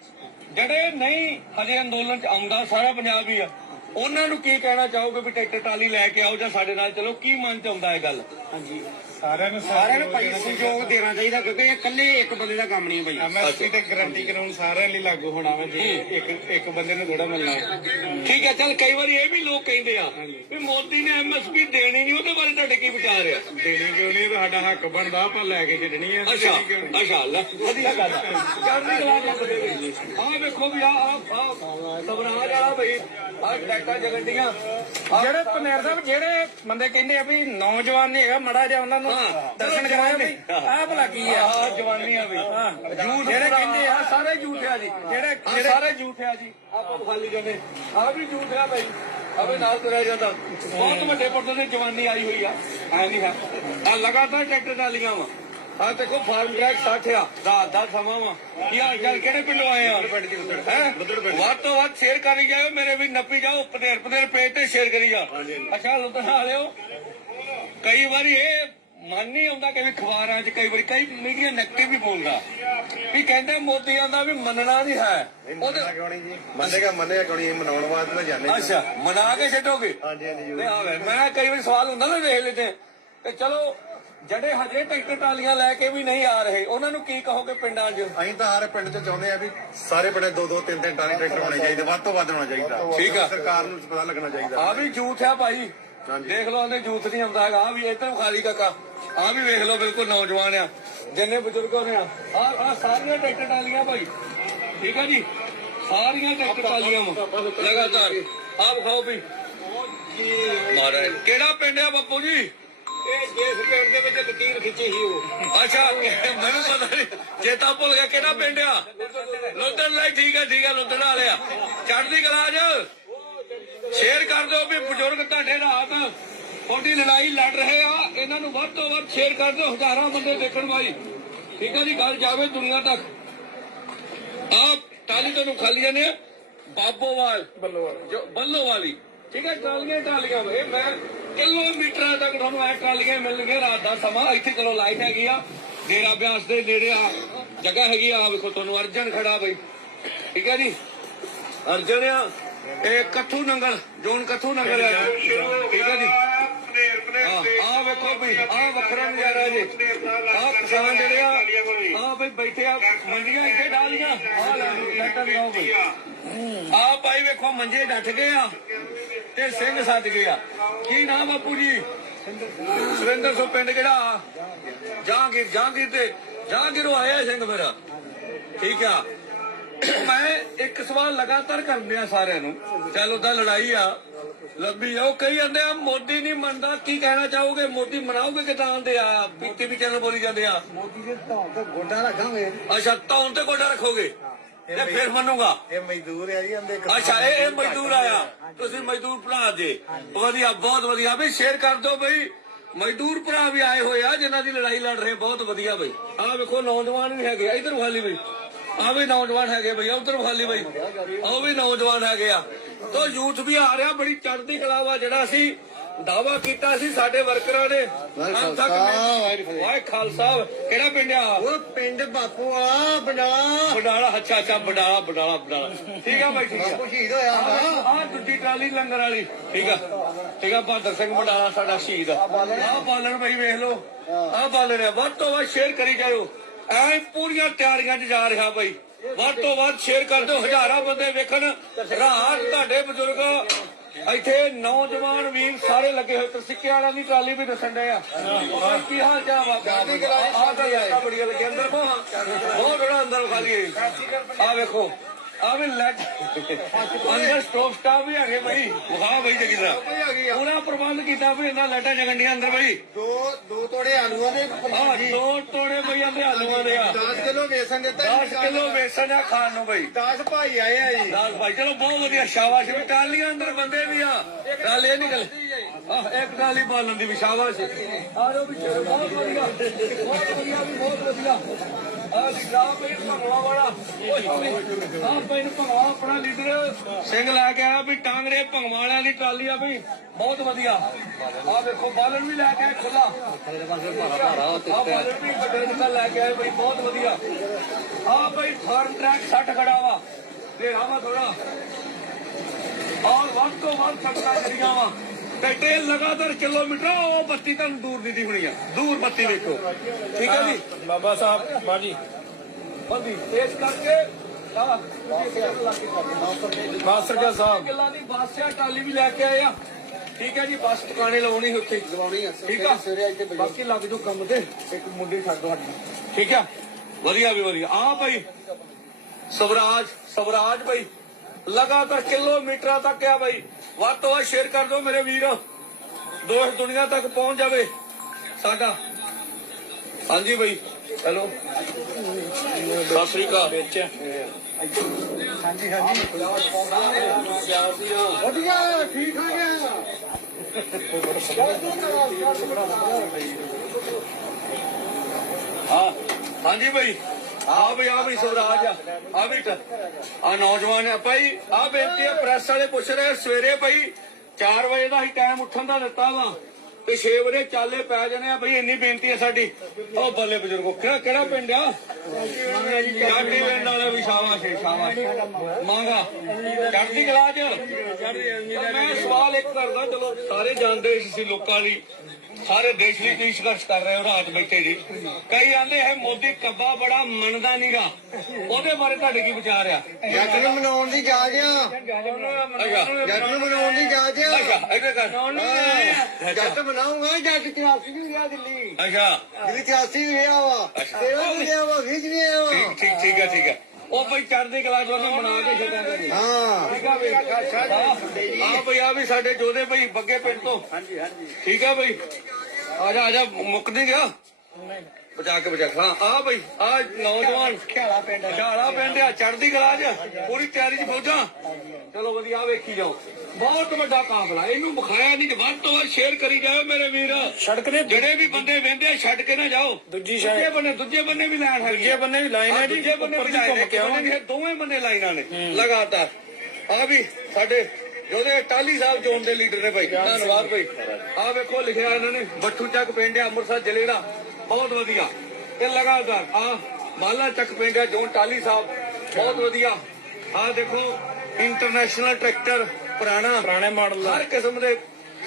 ਜਿਹੜੇ ਨਹੀਂ ਹਜੇ ਅੰਦੋਲਨ 'ਚ ਆਉਂਦਾ, ਸਾਰਾ ਪੰਜਾਬ ਹੀ ਆ। ਉਹਨਾਂ ਨੂੰ ਕੀ ਕਹਿਣਾ ਚਾਹੋਗੇ ਵੀ ਟਰੈਕਟਰ ਟਾਲੀ ਲੈ ਕੇ ਆਓ ਜਾਂ ਸਾਡੇ ਨਾਲ ਚਲੋ, ਕੀ ਮਨ 'ਚ ਆਉਂਦਾ ਇਹ ਗੱਲ? ਹਾਂਜੀ। ਸਾਰਿਆਂ ਨੂੰ ਸਾਰਿਆਂ ਨੂੰ ਭਾਈ ਸਹਿਯੋਗ ਦੇਣਾ ਚਾਹੀਦਾ ਕਿਉਂਕਿ ਇਹ ਇਕੱਲੇ ਇੱਕ ਬੰਦੇ ਦਾ ਕੰਮ ਨਹੀਂ ਭਾਈ। ਐਮਐਸਪੀ ਤੇ ਗਾਰੰਟੀ ਕਾਨੂੰਨ ਸਾਰਿਆਂ ਲਈ ਲਾਗੂ ਹੋਣਾ ਵਾ ਜੀ ਇੱਕ ਇੱਕ ਬੰਦੇ ਨੂੰ ਥੋੜਾ ਮਿਲਣਾ ਹੈ ਠੀਕ ਹੈ ਚਲ ਕਈ ਵਾਰੀ ਇਹ ਵੀ ਲੋਕ ਕਹਿੰਦੇ ਆ ਵੀ ਮੋਦੀ ਨੇ ਐਮਐਸਪੀ ਦੇਣੀ ਨਹੀਂ ਉਹਦੇ ਬਾਰੇ ਤੁਹਾਡੇ ਕੀ ਵਿਚਾਰ ਆ? ਦੇਣੀ ਕਿਉਂ ਨਹੀਂ ਸਾਡਾ ਹੱਕ ਬਣਦਾ ਆਪਾਂ ਲੈ ਕੇ ਛੱਡਣੀ ਹੈ ਅੱਛਾ? ਅੱਛਾ ਲੈ ਵਧੀਆ ਗੱਲ ਆ। ਚੜ੍ਹਦੀ ਕਲਾ ਚ ਆ ਵੇਖੋ ਵੀ ਆ ਆ ਆ ਸਵਰਾਜ ਵਾਲਾ ਭਈ ਜਿਹੜੇ ਪਨੇਰ ਸਾਹਿਬ ਜਿਹੜੇ ਬੰਦੇ ਕਹਿੰਦੇ ਆ ਵੀ ਨੌਜਵਾਨ ਨਹੀਂ ਹੈਗਾ ਮੜਾ ਜਿਹਾ ਉਹਨਾਂ ਨੂੰ। ਦਰਸ਼ਨ ਕਰਾਇਆ ਵੀ ਆਹ ਭਲਾ ਕੀ ਆ। ਜਵਾਨੀ ਆ ਬਈ ਝੂਠ ਜਿਹੜੇ ਕਹਿੰਦੇ ਆ, ਸਾਰੇ ਝੂਠ ਆ ਜੀ। ਜਿਹੜੇ- ਸਾਰੇ ਝੂਠ ਆ ਜੀ। ਆਪਾਂ ਖਾਲੀ ਜਾਂਦੇ ਆ ਵੀ ਝੂਠ ਆ ਬਈ। ਅਬੇ ਨਾਲ ਤੁਰਿਆ ਜਾਂਦਾ। ਬਹੁਤ ਵੱਡੇ ਪੱਧਰ ਤੇ ਜਵਾਨੀ ਆਈ ਹੋਈ ਆ। ਐ ਨਹੀਂ ਹੈ। ਆ ਲਗਾਤਾਰ ਟਰੈਕਟਰ ਡਾਲੀਆਂ ਵਾ। ਆ ਦੇਖੋ ਫਾਰਮ ਟਰੈਕ 60 ਆ। ਦਾ ਦਾ ਸਮਾਂ ਵਾ। ਕੀ ਹਾਲ ਚਾਲ? ਕਿਹੜੇ ਪਿੰਡੋਂ ਆਏ ਆ? ਹੈਂ? ਵੱਧ ਤੋਂ ਵੱਧ ਸ਼ੇਅਰ ਕਰੀ ਜਾਓ ਮੇਰੇ ਵੀ ਨੱਪੀ ਜਾਓ ਪਧੇਰ ਪਧੇਰ ਪੇਜ ਤੇ ਸ਼ੇਅਰ ਕਰੀ ਜਾ। ਅੱਛਾ ਲੁਧਿਆਣਾ ਵਾਲਿਓ ਕਈ ਵਾਰੀ ਇਹ ਮਨ ਨਹੀਂ ਆਉਂਦਾ ਕਿ ਵੀ ਖਬਰਾਂ 'ਚ ਕਈ ਵਾਰੀ ਕਈ ਮੀਡੀਆ ਨੈਗੇਟਿਵ ਵੀ ਬੋਲਦਾ। ਵੀ ਕਹਿੰਦੇ ਮੋਦੀ ਆਂਦਾ ਵੀ ਮੰਨਣਾ ਨਹੀਂ ਹੈ। ਉਹਦੇ ਮੰਨੇਗਾ ਮੰਨੇਗਾ ਕਿਉਂ ਨਹੀਂ? ਮਨਾਉਣ ਵਾਸਤੇ ਤਾਂ ਜਾਂਦੇ ਅੱਛਾ ਮਨਾ ਕੇ ਛੱਡੋਗੇ? ਹਾਂਜੀ ਹਾਂਜੀ ਤੇ ਮੈਂ ਕਈ ਵਾਰੀ ਸਵਾਲ ਹੁੰਦਾ ਨਾ ਵੇਖ ਲੈਤੇ ਤੇ ਚਲੋ ਜਿਹੜੇ ਹਜੇ ਟਿਕਟ ਟਾਲੀਆਂ ਲੈ ਕੇ ਵੀ ਨਹੀਂ ਆ ਰਹੇ। ਉਹਨਾਂ ਨੂੰ ਕੀ ਕਹੋਗੇ ਪਿੰਡਾਂ 'ਚ? ਅਸੀਂ ਤਾਂ ਹਰ ਪਿੰਡ 'ਚ ਚਾਹੁੰਦੇ ਆ ਵੀ ਸਾਰੇ ਪਿੰਡ ਦੋ ਦੋ ਤਿੰਨ ਤਿੰਨ ਟਾਲੀ ਟਰੈਕਟਰ ਹੋਣੇ ਚਾਹੀਦੇ। ਵੱਧ ਤੋਂ ਵੱਧ ਹੋਣਾ ਚਾਹੀਦਾ। ਠੀਕ ਆ। ਸਰਕਾਰ ਨੂੰ ਪਤਾ ਲੱਗਣਾ ਚਾਹੀਦਾ। ਆ ਵੀ ਝੂਠ ਆ ਭਾਈ। ਦੇਖ ਲਓ ਉਹਦੇ ਝੂਠ ਨਹੀਂ ਹੁੰਦਾ ਹੈਗਾ। ਆ ਵੀ ਇੱਧਰ ਖਾਲੀ ਕਾਕਾ। ਆ ਵੀ ਵੇਖ ਲਓ ਬਿਲਕੁਲ ਨੌਜਵਾਨ ਆ। ਜਿੰਨੇ ਬਜ਼ੁਰਗ ਹੋਣੇ ਆ। ਆ ਆ ਸਾਰੀਆਂ ਟਿਕਟ ਟਾਲੀਆਂ ਭਾਈ। ਠੀਕ ਆ ਜੀ? ਸਾਰੀਆਂ ਟਿਕਟ ਟਾਲੀਆਂ ਵਾ। ਲਗਾਤਾਰ। ਆ ਵਿਖਾਓ ਵੀ। ਮਾਰੇ ਕਿਹੜਾ ਪਿੰਡ ਆ ਬੱਪੂ ਜੀ? ਇਹ ਜਿਸ ਪਿੰਡ ਦੇ ਵਿੱਚ ਲਕੀਰ ਖਿੱਚੀ ਸੀ ਉਹ। ਅੱਛਾ ਮੈਨੂੰ ਪਤਾ ਨਹੀਂ ਚੇਤਾ ਭੁੱਲ ਗਿਆ ਕਿਹੜਾ ਪਿੰਡ ਆ? ਲੁੱਧਣ ਲਈ ਠੀਕ ਹੈ ਠੀਕ ਹੈ ਲੁੱਧਣ ਵਾਲੇ ਆ। ਚੜ੍ਹਦੀ ਕਲਾ ਚ? ਸ਼ੇਅਰ ਕਰ ਦਿਓ ਵੀ ਬਜ਼ੁਰਗ ਤੁਹਾਡੇ ਰਾਤ ਤੁਹਾਡੀ ਲੜਾਈ ਲੜ ਰਹੇ ਆ। ਇਹਨਾਂ ਨੂੰ ਵੱਧ ਤੋਂ ਵੱਧ ਸ਼ੇਅਰ ਕਰ ਦਿਓ ਹਜ਼ਾਰਾਂ ਬੰਦੇ ਦੇਖਣ ਵਾਲੀ। ਠੀਕ ਹੈ ਜੀ ਗੱਲ ਜਾਵੇ ਦੁਨੀਆ ਤੱਕ। ਆਪ ਟਾਲੀ ਤੁਹਾਨੂੰ ਖਾਲੀ ਜਾਂਦੇ ਆ। ਬਾਬੋਵਾਲ। ਬੱਲੋਵਾਲ। ਜੋ ਬੱਲੋਵਾਲੀ। ਠੀਕ ਹੈ ਟਰਾਲੀਆਂ ਵਾ। ਇਹ ਮੈਂ ਕਿਲੋਮੀਟਰਾਂ ਤੱਕ ਤੁਹਾਨੂੰ ਇਹ ਟਰਾਲੀਆਂ ਮਿਲਣਗੀਆਂ, ਰਾਤ ਦਾ ਸਮਾਂ। ਇੱਥੇ ਚਲੋ ਲਾਈਟ ਹੈਗੀ ਆ, ਡੇਰਾ ਬਿਆਸ ਦੇ ਨੇੜੇ ਆ, ਜਗ੍ਹਾ ਹੈਗੀ ਆ ਵੇਖੋ ਤੁਹਾਨੂੰ ਅਰਜਨ ਖੜਾ ਬਈ। ਠੀਕ ਹੈ ਜੀ? ਅਰਜਨ ਆ, ਇਹ ਕੱਥੂ ਨੰਗਲ, ਜੋਨ ਕੱਥੂ ਨੰਗਲ ਆ। ਠੀਕ ਹੈ ਜੀ? ਪਨੇਰ ਆ ਵੇਖੋ ਵੀ ਆ ਵੱਖਰਾ ਨਜ਼ਾਰਾ ਜੀ। ਆ ਕਿਸਾਨ ਜਿਹੜੇ ਆ ਆ ਬਈ ਬੈਠੇ ਆ, ਮੰਡੀਆਂ ਇੱਥੇ ਡਾਲੀਆਂ। ਆ ਲੈ ਲੈਟਰ ਲਿਆਓ ਬਈ। ਆ ਭਾਈ ਵੇਖੋ, ਮੰਜੇ ਡੱਟ ਗਏ ਆ। ਤੇ ਸਿੰਘ ਸੱਜ ਗਏ ਆ। ਕੀ ਨਾਮ ਬਾਪੂ ਜੀ? ਸੁਰਿੰਦਰ ਸੋ ਪਿੰਡ ਕਿਹੜਾ ਜਹਾਂਗੀਰ ਜਹਾਂਗੀਰ ਤੇ ਜਹਾਂਗੀਰੋਂ ਆਇਆ ਸਿੰਘ ਮੇਰਾ। ਠੀਕ ਆ। ਮੈਂ ਇੱਕ ਸਵਾਲ ਲਗਾਤਾਰ ਕਰਦੇ ਆ ਸਾਰਿਆਂ ਨੂੰ। ਚੱਲ ਉਹਦਾ ਲੜਾਈ ਆ। ਲੱਭੀ ਆ। ਉਹ ਕਹੀ ਜਾਂਦੇ ਆ ਮੋਦੀ ਨਹੀਂ ਮੰਨਦਾ। ਕੀ ਕਹਿਣਾ ਚਾਹੋਗੇ? ਮੋਦੀ ਮਨਾਓਗੇ ਕਿਦਾਂ ਆਂਦੇ ਆ? ਪੀਟੀ ਵੀ ਚੈਨਲ ਬੋਲੀ ਜਾਂਦੇ ਆ? ਮੋਦੀ ਦੇ ਧੌਣ ਤੇ ਗੋਡਾ ਰੱਖਾਂਗੇ। ਅੱਛਾ ਤੌਣ ਤੇ ਗੋਡਾ ਰੱਖੋਗੇ? ਤੇ ਫਿਰ ਮੰਨੂਗਾ। ਇਹ ਮਜ਼ਦੂਰ ਆ ਜੀ ਅੰਦੇ ਅੱਛਾ ਇਹ ਇਹ ਮਜ਼ਦੂਰ ਆਇਆ। ਤੁਸੀਂ ਮਜ਼ਦੂਰ ਭਰਾ ਜੇ। ਵਧੀਆ ਬਹੁਤ ਵਧੀਆ। ਵੀ ਸ਼ੇਅਰ ਕਰ ਦਿਓ ਬਈ। ਮਜ਼ਦੂਰ ਭਰਾ ਵੀ ਆਏ ਹੋਏ ਆ ਜਿਨ੍ਹਾਂ ਦੀ ਲੜਾਈ ਲੜ ਰਹੇ ਬਹੁਤ ਵਧੀਆ ਬਈ। ਆਹ ਵੇਖੋ ਨੌਜਵਾਨ ਵੀ ਹੈਗੇ ਆ। ਇਧਰ ਵਾਲੀ ਬਈ। ਆ ਵੀ ਨੌਜਵਾਨ ਹੈਗੇ ਬਈ ਉਧਰ ਵਾਲੀ ਬਈ। ਉਹ ਵੀ ਨੌਜਵਾਨ ਹੈਗੇ ਆ। ਤੋ ਯੂਥ ਵੀ ਆ ਰਿਹਾ। ਬੜੀ ਚੜ੍ਹਦੀ ਕਲਾ ਵਾ ਜਿਹੜਾ ਅਸੀਂ ਦਾਵਾ ਕੀਤਾ ਸੀ ਸਾਡੇ ਵਰਕਰਾਂ ਨੇ। ਨਹੀਂ। ਵਾਹਿ ਖਾਲਸਾ। ਕਿਹੜਾ ਪਿੰਡ ਆ? ਉਹ ਪਿੰਡ ਬਾਪੂ ਆ ਬਣਾ। ਬਡਾਲਾ ਅੱਛਾ ਅੱਛਾ ਬਡਾਲਾ ਬਡਾਲਾ ਬਡਾਲਾ। ਠੀਕ ਆ ਬਾਈ ਠੀਕ ਆ। ਬਾਪੂ ਸ਼ਹੀਦ ਹੋਇਆ। ਆ ਦੂਜੀ ਟਰਾਲੀ ਲੰਗਰ ਵਾਲੀ। ਠੀਕ ਆ। ਠੀਕ ਆ ਬਹਾਦਰ ਸਿੰਘ ਬਡਾਲਾ ਸਾਡਾ ਸ਼ਹੀਦ। ਆ ਆਹ ਬਾਲਣ ਭਾਈ ਵੇਖ ਲਓ। ਆਹ ਬਾਲਣ ਆ। ਵੱਧ ਤੋਂ ਵੱਧ ਸ਼ੇਅਰ ਕਰੀ ਜਾਓ ਐ ਪੂਰੀਆਂ ਤਿਆਰੀਆਂ 'ਚ ਜਾ ਰਿਹਾ ਭਾਈ ਵੱਧ ਤੋਂ ਵੱਧ ਸ਼ੇਅਰ ਕਰ ਦਿਓ। ਹਜ਼ਾਰਾਂ ਬੰਦੇ ਵੇਖਣ। ਰਾਤ ਤੁਹਾਡੇ ਬਜ਼ੁਰਗ ਇੱਥੇ ਨੌਜਵਾਨ ਵੀਰ ਸਾਰੇ ਲੱਗੇ ਹੋਏ ਤਰਸਿੱਕੇ ਵਾਲਿਆਂ ਦੀ ਟਰਾਲੀ ਵੀ ਦੱਸਣ ਡਏ ਆ। ਹੋਰ ਕੀ ਹਾਲ ਚਾਲ ਆ ਆਹ ਤਾਂ ਲੱਗਾ ਬੜੀਆਂ ਲੱਗੇ ਅੰਦਰ ਬਾਹਾਂ ਬਹੁਤ ਬੜਾ ਅੰਦਰ ਖਾਲੀ ਆ ਵੇਖੋ ਆ ਵੀ ਲੈਟ ਅੰਦਰ ਸਟੋਪ ਸਟਾਪ ਵੀ ਹੈਗੇ ਭਾਈ ਵਾਹ ਭਾਈ ਜਗੀ ਦਾ। ਪੂਰਾ ਪ੍ਰਬੰਧ ਕੀਤਾ ਵੀ ਇਹਨਾਂ ਲੈਟਾਂ ਜਗੰਡੀਆਂ ਅੰਦਰ ਭਾਈ ਦੋ ਦੋ ਤੋੜੇ ਆਲੂਆਂ ਦੇ ਆ ਦੋ ਤੋੜੇ ਭਈਆ ਦੇ ਆਲੂਆਂ ਦੇ ਆ। 10 ਕਿਲੋ ਵੇਸਣ ਦਿੱਤਾ 10 ਕਿਲੋ ਵੇਸਣ ਆ ਖਾਣ ਨੂੰ ਭਾਈ 10 ਭਾਈ ਆਏ ਆ ਜੀ। ਦਾਲ ਭਾਈ ਚਲੋ ਬਹੁਤ ਵਧੀਆ ਸ਼ਾਬਾਸ਼ ਵੀ। ਟਾਲੀਆਂ ਅੰਦਰ ਬੰਦੇ ਵੀ ਆ। ਟਾਲੀ ਇਹ ਨਿਕਲ ਆਹ ਇੱਕ ਟਾਲੀ ਬਾਲਣ ਦੀ ਵੀ ਸ਼ਾਬਾਸ਼। ਆ ਵੀ ਬਹੁਤ ਵਧੀਆ। ਬਹੁਤ ਵਧੀਆ ਵੀ ਬਹੁਤ ਵਧੀਆ। ਆ ਲਿਖਾ ਭੰਗਵਾ ਵਾਲਾ ਆ ਭਾਈ ਭੰਗਵਾ ਆਪਣਾ ਲੀਡਰ। ਸਿੰਘ ਲੈ ਕੇ ਆਇਆ ਵੀ ਟਾਂਗਰੇ ਭੰਗਵਾ ਵਾਲਿਆਂ ਦੀ ਟਾਲੀ ਆ ਵੀ। ਬਹੁਤ ਵਧੀਆ। ਆ ਵੇਖੋ ਬਾਲਣ ਵੀ ਲੈ ਕੇ ਆਏ ਖੁੱਲਾ ਆ ਬਾਲਣ ਵੀ ਵੱਡੇ ਨਿਕਲ ਲੈ ਕੇ ਆਏ ਭਾਈ ਬਹੁਤ ਵਧੀਆ ਆ ਭਾਈ ਫਾਰਮ ਟਰੈਕ ਸੱਟ ਖੜਾ ਵਾ ਤੇ ਥੋੜਾ ਔਰ ਵੱਧ ਤੋਂ ਵੱਧ ਸੜਕਾਂ ਜਿਹੜੀਆਂ ਵਾ ਤੇ ਟੇਲ ਲਗਾਤਾਰ ਕਿਲੋਮੀਟਰ, ਉਹ ਬੱਤੀ ਤੁਹਾਨੂੰ ਦੂਰ ਦੀ ਹੋਣੀ ਆ। ਦੂਰ ਬੱਤੀ ਵੇਖੋ। ਠੀਕ ਹੈ ਜੀ? ਬਾਬਾ ਸਾਹਿਬ, ਬਾਜੀ। ਬੰਦੀ ਤੇਜ਼ ਕਰਕੇ ਮਾਸਟਰ ਜੀ ਸਾਹਿਬ। ਕਿੱਲਾ ਦੀ ਬੱਸ ਆ ਟਾਲੀ ਵੀ ਲੈ ਕੇ ਆਏ ਆ। ਠੀਕ ਹੈ ਜੀ ਬੱਸ ਟਿਕਾਣੇ ਲਾਉਣੀ ਉੱਥੇ। ਲਾਉਣੀ ਆ ਠੀਕ ਆ? ਸਵੇਰੇ ਇੱਥੇ ਬਾਕੀ ਲੱਗ ਜੋ ਕੰਮ ਤੇ। ਇੱਕ ਮੁੰਡੇ ਛੱਡ ਦੋ ਸਾਡੀ। ਠੀਕ ਆ? ਵਧੀਆ ਵੀ ਵਧੀਆ। ਆ ਭਾਈ ਸਵਰਾਜ ਸਵਰਾਜ ਭਾਈ ਲਗਾਤਾਰ ਕਿਲੋਮੀਟਰਾਂ ਤੱਕ ਆ ਭਾਈ ਵੱਧ ਤੋਂ ਵੱਧ ਸ਼ੇਅਰ ਕਰ ਦਿਓ ਮੇਰੇ ਵੀਰ। ਦੋਸ਼ ਦੁਨੀਆ ਤੱਕ ਪਹੁੰਚ ਜਾਵੇ ਸਾਡਾ। ਹਾਂਜੀ ਭਾਈ ਹੈਲੋ। ਸਤਿ ਸ੍ਰੀ ਅਕਾਲ। ਵਧੀਆ ਠੀਕ ਹੋ ਗਿਆ ਹਾਂ ਹਾਂਜੀ ਭਾਈ ਆ ਵੀ ਆ ਵੀ ਸਵਰਾਜ ਆ। ਆ ਵੀ ਆ ਨੌਜਵਾਨ ਆ ਭਾਈ ਆ ਬੇਨਤੀ ਆ ਪ੍ਰੈਸ ਵਾਲੇ ਪੁੱਛ ਰਹੇ ਸਵੇਰੇ ਭਾਈ 4 ਵਜੇ ਦਾ ਹੀ ਟਾਈਮ ਉੱਠਣ ਦਾ ਦਿੱਤਾ ਵਾ। ਤੇ 6 ਵਜੇ ਚਾਲੇ ਪੈ ਜਾਣੇ ਆ ਭਾਈ ਇੰਨੀ ਬੇਨਤੀ ਆ ਸਾਡੀ। ਉਹ ਬੱਲੇ ਬਜ਼ੁਰਗੋ ਕਿਹੜਾ ਕਿਹੜਾ ਪਿੰਡ ਆ? ਚੜ੍ਹਦੀ ਪਿੰਡ ਵਾਲੇ ਵੀ ਸ਼ਾਬਾਸ਼ ਏ, ਸ਼ਾਬਾਸ਼ ਮੰਗਾ। ਚੜ੍ਹਦੀ ਕਲਾ ਚ। ਮੈਂ ਸਵਾਲ ਇੱਕ ਕਰਦਾ ਚਲੋ ਸਾਰੇ ਜਾਣਦੇ ਸੀ ਲੋਕਾਂ ਲਈ। ਸਾਰੇ ਦੇਸ਼ ਲਈ ਤੁਸੀਂ ਸੰਘਰਸ਼ ਕਰ ਰਹੇ ਹੋ ਰਾਤ ਬੈਠੇ ਜੀ। ਕਈ ਆਂਦੇ ਹੈ ਮੋਦੀ ਕੱਬਾ ਬੜਾ ਮੰਨਦਾ ਨਹੀਂਗਾ ਉਹਦੇ ਬਾਰੇ ਤੁਹਾਡੇ ਕੀ ਵਿਚਾਰ ਆ? ਜੱਟ ਨੂੰ ਮਨਾਉਣ ਦੀ ਜਾਜ ਆ। ਅੱਛਾ। ਜੱਟ ਨੂੰ ਮਨਾਉਣ ਦੀ ਜਾਜ ਆ। ਅੱਛਾ ਇਹਦੇ ਕਰ ਹਾਂ, ਜੱਟ ਮਨਾਉਂਗਾ ਜੱਟ 84 ਵੀ ਗਿਆ ਦਿੱਲੀ। ਅੱਛਾ। ਦਿੱਲੀ 84 ਵੀ ਗਿਆ ਵਾ। ਤੇਰਾ ਵੀ ਗਿਆ ਵਾ 20 ਵੀ ਗਿਆ ਵਾ। ਠੀਕ ਠੀਕ ਠੀਕ ਹੈ ਠੀਕ ਹੈ ਉਹ ਭਾਈ ਚੜ੍ਹਦੀ ਕਲਾ ਉਹਨੇ ਮਨਾ ਕੇ ਛੱਡਾਂਗੇ ਹਾਂ। ਠੀਕ ਆ ਬਈ ਆ ਬਈ ਆ ਵੀ ਸਾਡੇ ਜੋਧੇ ਭਾਈ ਬੱਗੇ ਪਿੰਡ ਤੋਂ। ਹਾਂਜੀ ਹਾਂਜੀ। ਠੀਕ ਆ ਬਈ। ਆ ਜਾ ਆ ਜਾ ਮੁੱਕ ਨਹੀਂ ਗਿਆ? ਬਚਾ ਕੇ ਬਚਾ। ਹਾਂ ਆ ਬਈ ਆ ਨੌਜਵਾਨ। ਖਿਆਲਾ ਪਿੰਡ ਖਿਆਲਾ ਪਿੰਡ ਆ ਚੜ੍ਹਦੀ ਕਲਾ ਚ ਪੂਰੀ ਤਿਆਰੀ ਚ ਫੌਜਾਂ। ਚਲੋ ਵਧੀਆ ਵੇਖੀ ਜਾਓ। ਬਹੁਤ ਵੱਡਾ ਕਾਫਲਾ ਇਹਨੂੰ ਵਿਖਾਇਆ ਨਹੀਂ ਵੱਧ ਤੋਂ ਵੱਧ ਸ਼ੇਅਰ ਕਰੀ ਜਾਓ ਮੇਰੇ ਵੀਰ। ਸੜਕ ਦੇ ਜਿਹੜੇ ਵੀ ਬੰਦੇ ਵਹਿੰਦੇ ਆ ਛੱਡ ਕੇ ਨਾ ਜਾਓ। ਦੂਜੀ ਦੂਜੇ ਸਾਈਡ ਬੰਨੇ ਦੂਜੇ ਬੰਨੇ ਵੀ ਲਾਈਨ ਹੈਗੀ ਦੂਜੇ ਬੰਨੇ ਵੀ ਲਾਈਨ ਹੈ ਜੀ ਦੂਜੇ ਬੰਨੇ ਵੀ ਘੁੰਮ ਕੇ ਹੈ ਦੋਵੇਂ ਬੰਨੇ ਲਾਈਨਾਂ ਨੇ ਲਗਾਤਾਰ। ਆ ਵੀ ਸਾਡੇ ਜਿਹਦੇ ਟਾਲੀ ਸਾਹਿਬ ਜ਼ੋਨ ਦੇ ਲੀਡਰ ਨੇ ਭਾਈ ਧੰਨਵਾਦ ਭਾਈ ਆ ਵੇਖੋ ਲਿਖਿਆ ਇਹਨਾਂ ਨੇ ਬੱਠੂ ਚੱਕ ਪਿੰਡ ਆ, ਅੰਮ੍ਰਿਤਸਰ ਜ਼ਿਲ੍ਹੇ ਦਾ। ਬਹੁਤ ਵਧੀਆ। ਇਹ ਲਗਾਤਾਰ ਆ ਮਾਲਾ ਚੱਕ ਆ ਜ਼ੋਨ ਟਾਲੀ ਸਾਹਿਬ ਬਹੁਤ ਵਧੀਆ। ਆ ਦੇਖੋ ਇੰਟਰਨੈਸ਼ਨਲ ਟਰੈਕਟਰ ਪੁਰਾਣਾ। ਪੁਰਾਣੇ ਮਾਡਲ ਹਰ ਕਿਸਮ ਦੇ